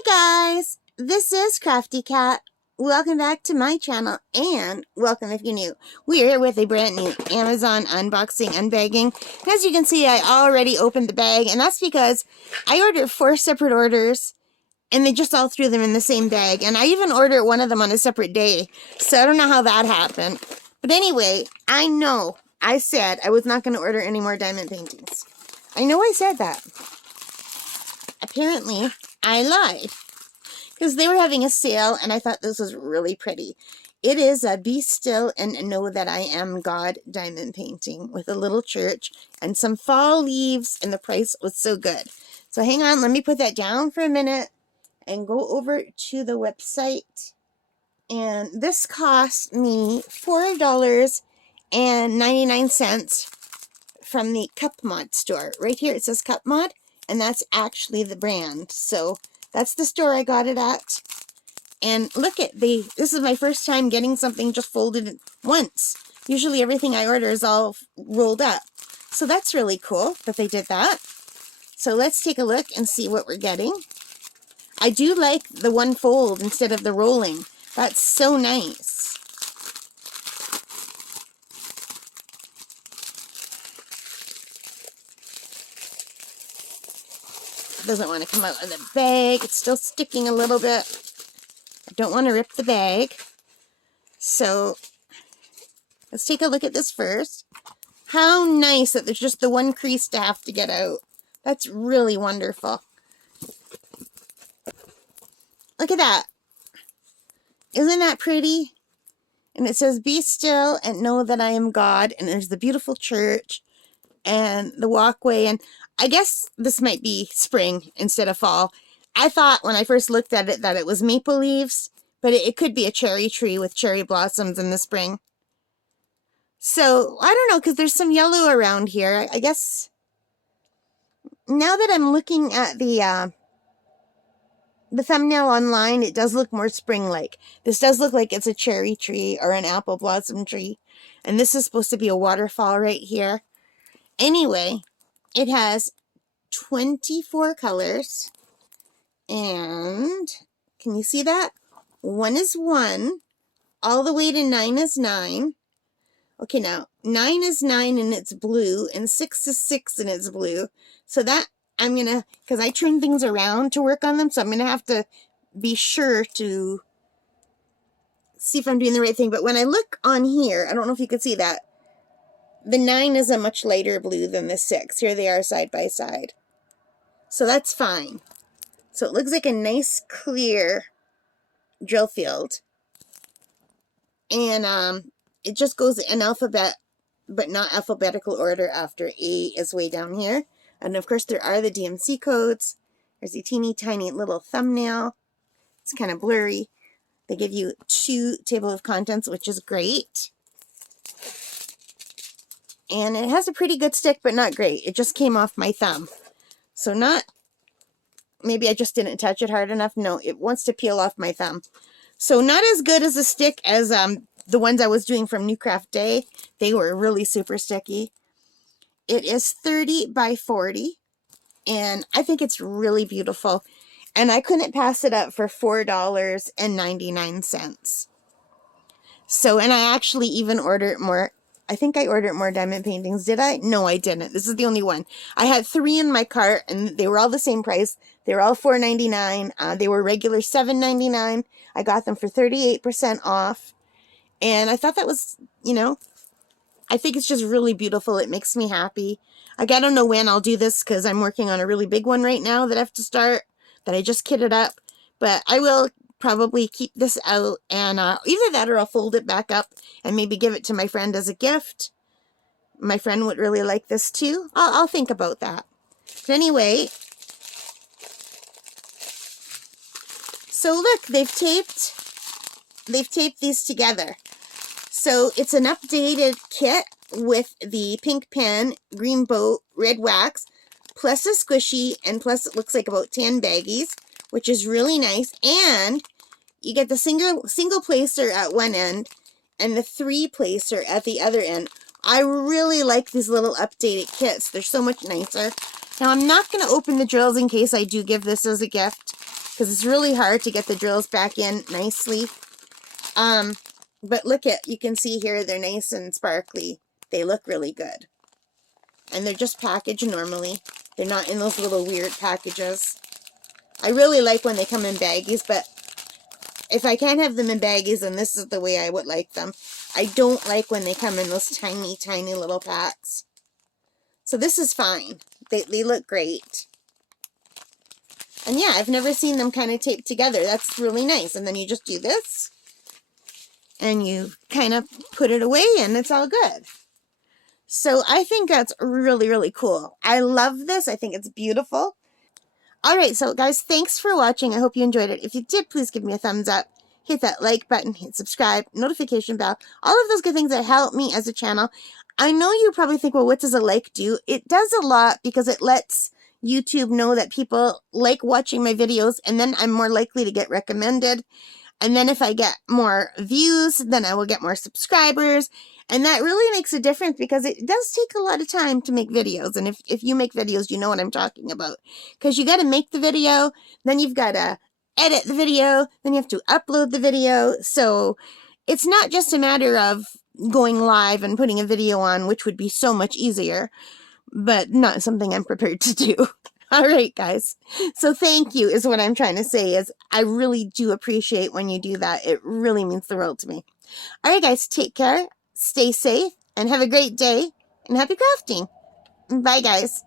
Hi guys, this is Crafty Cat. Welcome back to my channel and welcome if you're new. We are here with a brand new Amazon unboxing, unbagging. And as you can see, I already opened the bag, and that's because I ordered 4 separate orders and they just all threw them in the same bag. And I even ordered one of them on a separate day, so I don't know how that happened. But anyway, I know I said I was not going to order any more diamond paintings. I know I said that. Apparently, I lied. Because they were having a sale, and I thought this was really pretty. It is a Be Still and Know That I Am God diamond painting with a little church and some fall leaves, and the price was so good. So hang on, let me put that down for a minute and go over to the website. And this cost me $4.99 from the Cup Mod store. Right here it says Cup Mod, and that's actually the brand. So that's the store I got it at. And look at this is my first time getting something just folded once. Usually everything I order is all rolled up. So that's really cool that they did that. So let's take a look and see what we're getting. I do like the one fold instead of the rolling. That's so nice. Doesn't want to come out of the bag. It's still sticking a little bit. I don't want to rip the bag. So let's take a look at this first. How nice that there's just the one crease to have to get out. That's really wonderful. Look at that. Isn't that pretty? And it says, "Be still and know that I am God." And there's the beautiful church and the walkway. And I guess this might be spring instead of fall. I thought when I first looked at it that it was maple leaves, but it could be a cherry tree with cherry blossoms in the spring. So, I don't know, because there's some yellow around here. I guess now that I'm looking at the thumbnail online, it does look more spring-like. This does look like it's a cherry tree or an apple blossom tree. And this is supposed to be a waterfall right here. Anyway, it has 24 colors. And can you see that? 1 is 1. All the way to 9 is 9. Okay, now 9 is 9 and it's blue, and 6 is 6 and it's blue. So that I'm going to, because I turn things around to work on them, so I'm going to have to be sure to see if I'm doing the right thing. But when I look on here, I don't know if you can see that, the 9 is a much lighter blue than the 6. Here they are side by side. So that's fine. So it looks like a nice clear drill field. And it just goes in alphabet, but not alphabetical order after A is way down here. And of course there are the DMC codes. There's a teeny tiny little thumbnail. It's kind of blurry. They give you 2 table of contents, which is great. And it has a pretty good stick, but not great. It just came off my thumb. So not, maybe I just didn't touch it hard enough. No, it wants to peel off my thumb. So not as good as a stick as the ones I was doing from New Craft Day. They were really super sticky. It is 30 by 40. And I think it's really beautiful. And I couldn't pass it up for $4.99. So, and I actually even ordered more. I think I ordered more diamond paintings. Did I? No, I didn't. This is the only one. I had 3 in my cart, and they were all the same price. They were all $4.99. They were regular $7.99. I got them for 38% off. And I thought that was, you know, I think it's just really beautiful. It makes me happy. Like, I don't know when I'll do this because I'm working on a really big one right now that I have to start, that I just kitted up. But I will probably keep this out, and either that or I'll fold it back up and maybe give it to my friend as a gift. My friend would really like this too. I'll think about that. But anyway, so look, they've taped these together. So it's an updated kit with the pink pen, green boat, red wax, plus a squishy, and plus it looks like about 10 baggies, which is really nice. And you get the single placer at one end and the 3 placer at the other end. I really like these little updated kits. They're so much nicer. Now I'm not going to open the drills in case I do give this as a gift, because it's really hard to get the drills back in nicely. But look at, you can see here, they're nice and sparkly. They look really good. And they're just packaged normally. They're not in those little weird packages. I really like when they come in baggies, but if I can't have them in baggies, then this is the way I would like them. I don't like when they come in those tiny, tiny little packs. So this is fine. They look great. And yeah, I've never seen them kind of taped together. That's really nice. And then you just do this. And you kind of put it away and it's all good. So I think that's really, really cool. I love this. I think it's beautiful. Alright, so guys, thanks for watching. I hope you enjoyed it. If you did, please give me a thumbs up. Hit that like button, hit subscribe, notification bell, all of those good things that help me as a channel. I know you probably think, well, what does a like do? It does a lot because it lets YouTube know that people like watching my videos, and then I'm more likely to get recommended. And then if I get more views, then I will get more subscribers. And that really makes a difference because it does take a lot of time to make videos. And if you make videos, you know what I'm talking about. Because you got to make the video, then you've got to edit the video, then you have to upload the video. So it's not just a matter of going live and putting a video on, which would be so much easier, but not something I'm prepared to do. All right, guys. So thank you is what I'm trying to say, is I really do appreciate when you do that. It really means the world to me. All right, guys, take care, stay safe, and have a great day, and happy crafting. Bye, guys.